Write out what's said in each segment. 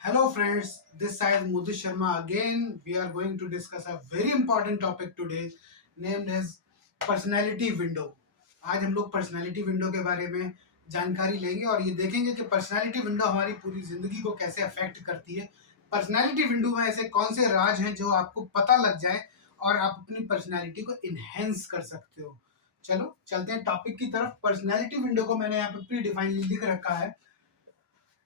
Hello friends, this side Mudit Sharma again. We are going to discuss a very important topic today named as personality window. आज हम लोग personality window के बारे में जानकारी लेंगे और ये देखेंगे कि पर्सनालिटी विंडो हमारी पूरी जिंदगी को कैसे अफेक्ट करती है। पर्सनालिटी विंडो में ऐसे कौन से राज हैं जो आपको पता लग जाए और आप अपनी पर्सनालिटी को इनहेंस कर सकते हो। चलो चलते हैं टॉपिक की तरफ। पर्सनालिटी विंडो को मैंने यहाँ पे प्री डिफाइन लिख रखा है।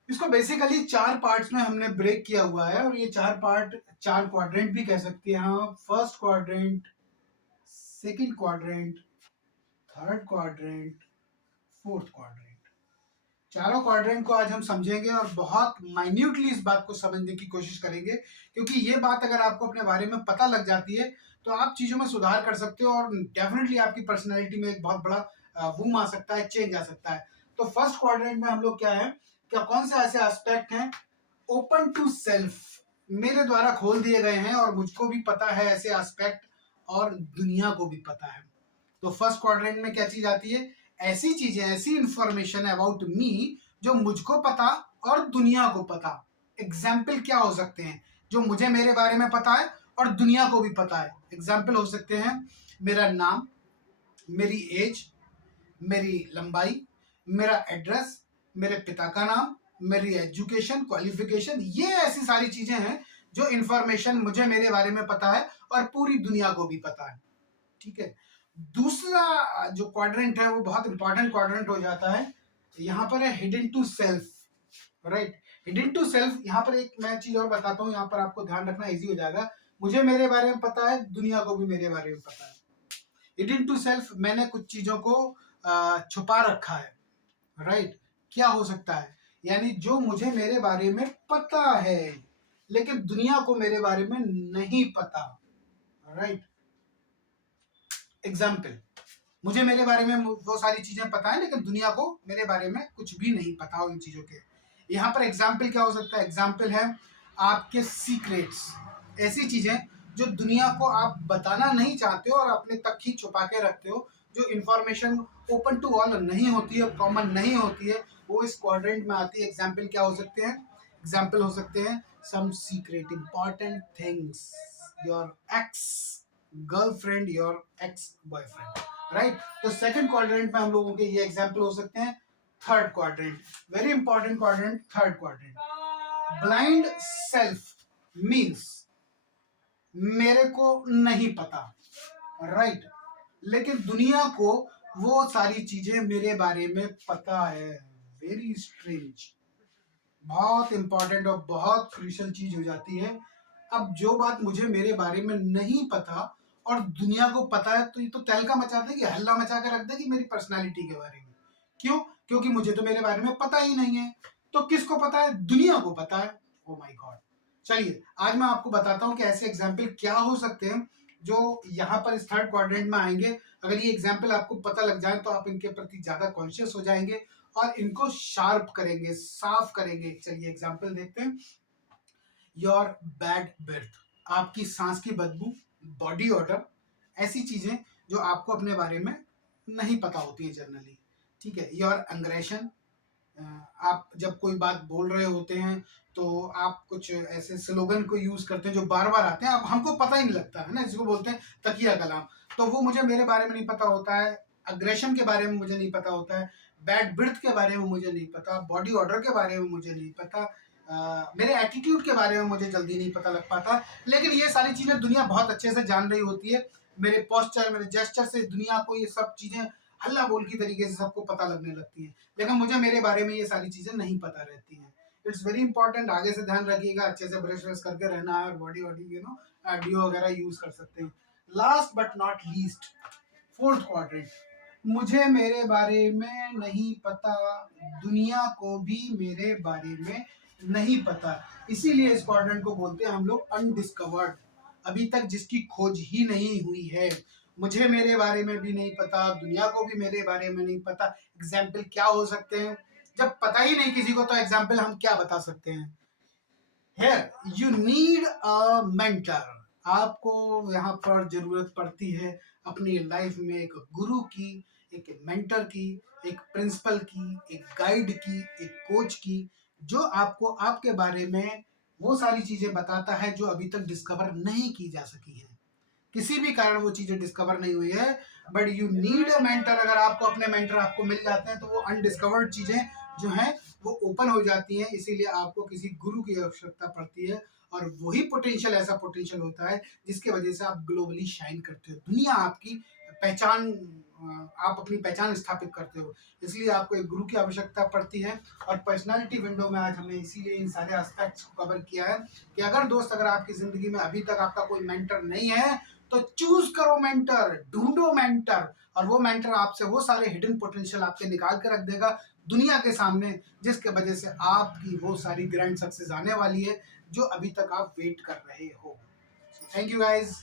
इसको बेसिकली चार पार्ट्स में हमने ब्रेक किया हुआ है और ये चार पार्ट चार क्वाड्रेंट भी कह सकते हैं हम। First quadrant, second quadrant, third quadrant, fourth quadrant. चारों क्वाड्रेंट को आज हम समझेंगे और बहुत माइन्यूटली इस बात को समझने की कोशिश करेंगे, क्योंकि ये बात अगर आपको अपने बारे में पता लग जाती है तो आप चीजों में सुधार कर सकते हो और डेफिनेटली आपकी पर्सनैलिटी में एक बहुत बड़ा बूम आ सकता है, चेंज आ सकता है। तो फर्स्ट क्वाड्रेंट में हम लोग क्या है, क्या कौन से ऐसे एस्पेक्ट हैं ओपन टू सेल्फ, मेरे द्वारा खोल दिए गए हैं और मुझको भी पता है ऐसे एस्पेक्ट और दुनिया को भी पता है। तो फर्स्ट क्वाड्रेंट में क्या चीज आती है, ऐसी चीजें, ऐसी इंफॉर्मेशन अबाउट मी जो मुझको पता और दुनिया को पता। एग्जाम्पल क्या हो सकते हैं जो मुझे मेरे बारे में पता है और दुनिया को भी पता है। एग्जाम्पल हो सकते हैं मेरा नाम, मेरी एज, मेरी लंबाई, मेरा एड्रेस, मेरे पिता का नाम, मेरी एजुकेशन, क्वालिफिकेशन। ये ऐसी सारी चीजें हैं जो इंफॉर्मेशन मुझे मेरे बारे में पता है और पूरी दुनिया को भी पता है। ठीक है। दूसरा जो क्वाड्रेंट है वो बहुत इंपॉर्टेंट क्वाड्रेंट हो जाता है। यहाँ पर है hidden to self, right. Hidden to self, यहाँ पर एक मैं चीज और बताता हूँ, यहाँ पर आपको ध्यान रखना इजी हो जाएगा। मुझे मेरे बारे में पता है, दुनिया को भी मेरे बारे में पता है। हिडन टू सेल्फ, मैंने कुछ चीजों को छुपा रखा है, राइट। क्या हो सकता है, यानी जो मुझे मेरे बारे में पता है लेकिन दुनिया को मेरे बारे में नहीं पता, राइट। एग्जाम्पल, मुझे मेरे बारे में वो सारी चीजें पता है लेकिन दुनिया को मेरे बारे में कुछ भी नहीं पता उन चीजों के। यहाँ पर एग्जाम्पल क्या हो सकता है, एग्जाम्पल है आपके सीक्रेट्स, ऐसी चीजें जो दुनिया को आप बताना नहीं चाहते हो और अपने तक ही छुपा के रखते हो, जो इंफॉर्मेशन ओपन टू ऑल नहीं होती है, कॉमन नहीं होती है, वो इस क्वाड्रेंट में आती है। एग्जाम्पल क्या हो सकते हैं, एग्जाम्पल हो सकते हैं some secret important things, your ex girlfriend, your ex boyfriend, right. तो सेकंड क्वाड्रेंट में हम लोगों के ये एग्जाम्पल हो सकते हैं। Third quadrant, very important quadrant, third quadrant, blind self means मेरे को नहीं पता, राइट, लेकिन दुनिया को वो सारी चीजें मेरे बारे में पता है। वेरी स्ट्रेंज, बहुत इंपॉर्टेंट और बहुत क्रूशियल चीज हो जाती है। अब जो बात मुझे मेरे बारे में नहीं पता और दुनिया को पता है तो ये तो तहलका मचाता है, कि हल्ला मचा के रख दे कि मेरी पर्सनालिटी के बारे में। क्यों? क्योंकि मुझे तो मेरे बारे में पता ही नहीं है। तो किसको पता है? दुनिया को पता है। Oh my God. चलिए आज मैं आपको बताता हूँ कि ऐसे एग्जाम्पल क्या हो सकते हैं जो यहाँ पर इस थर्ड क्वाड्रेंट में आएंगे। अगर ये एग्जाम्पल आपको पता लग जाए तो आप इनके प्रति ज्यादा कॉन्शियस हो जाएंगे और इनको शार्प करेंगे, साफ करेंगे। चलिए एग्जाम्पल देखते हैं। योर बैड बर्थ, आपकी सांस की बदबू, बॉडी ऑर्डर, ऐसी चीजें जो आपको अपने बारे में नहीं पता होती है जनरली। ठीक है। योर एंग्रेशन, आप जब कोई बात बोल रहे होते हैं तो आप कुछ ऐसे स्लोगन को यूज करते हैं जो बार बार आते हैं, अब हमको पता ही नहीं लगता है ना, जिसको बोलते हैं तकिया कलाम। तो वो मुझे मेरे बारे में नहीं पता होता है। अग्रेशन के बारे में मुझे नहीं पता होता है, बैड ब्रिथ के बारे में मुझे नहीं पता, बॉडी ऑर्डर के बारे में मुझे नहीं पता, मेरे एटीट्यूड के बारे में मुझे जल्दी नहीं पता लग पाता। लेकिन ये सारी चीजें दुनिया बहुत अच्छे से जान रही होती है। मेरे पोस्चर, मेरे जेस्चर से दुनिया को ये सब चीजें हल्ला बोल की तरीके से सबको पता लगने लगती है, लेकिन मुझे मेरे बारे में ये सारी चीजें नहीं पता रहती हैं। इट्स वेरी इंपॉर्टेंट, आगे से ध्यान रखिएगा, अच्छे से ब्रश व्रश करके रहना है और बॉडी वॉडी डियो वगैरह यूज कर सकते हैं। Last but not least, fourth quadrant, मुझे मेरे बारे में नहीं पता, दुनिया को भी मेरे बारे में नहीं पता। इसीलिए इस क्वाड्रेंट को बोलते हैं हम लोग अनडिस्कवर्ड, अभी तक जिसकी खोज ही नहीं हुई है। मुझे मेरे बारे में भी नहीं पता, दुनिया को भी मेरे बारे में नहीं पता। एग्जाम्पल क्या हो सकते हैं? जब पता ही नहीं किसी को तो एग्जाम्पल हम क्या बता सकते हैं? Here you need a mentor, आपको यहाँ पर जरूरत पड़ती है अपनी लाइफ में एक गुरु की, एक मेंटर की, एक प्रिंसिपल की, एक गाइड की, एक कोच की, जो आपको आपके बारे में वो सारी चीजें बताता है जो अभी तक डिस्कवर नहीं की जा सकी है। किसी भी कारण वो चीजें डिस्कवर नहीं हुई है, but you need a mentor. अगर आपको अपने मेंटर आपको मिल जाते हैं तो वो अनडिस्कवर्ड चीजें जो हैं वो ओपन हो जाती हैं। इसीलिए आपको किसी गुरु की आवश्यकता पड़ती है, और वही पोटेंशियल ऐसा पोटेंशियल होता है जिसके वजह से आप ग्लोबली शाइन करते हो। दुनिया आपकी पहचान, आप अपनी पहचान स्थापित करते हो। इसलिए आपको एक गुरु की आवश्यकता पड़ती है। और पर्सनालिटी विंडो में आज हमने इसीलिए इन सारे एस्पेक्ट्स को कवर किया है कि अगर दोस्त, अगर आपकी जिंदगी में अभी तक आपका कोई मेंटर नहीं है तो चूज करो मेंटर, ढूंढो मेंटर, और वो मेंटर आपसे वो सारे हिडन पोटेंशियल आपके निकाल के रख देगा दुनिया के सामने, जिसके वजह से आपकी वो सारी ग्रैंड सक्सेस आने वाली है जो अभी तक आप वेट कर रहे हो। Thank you guys.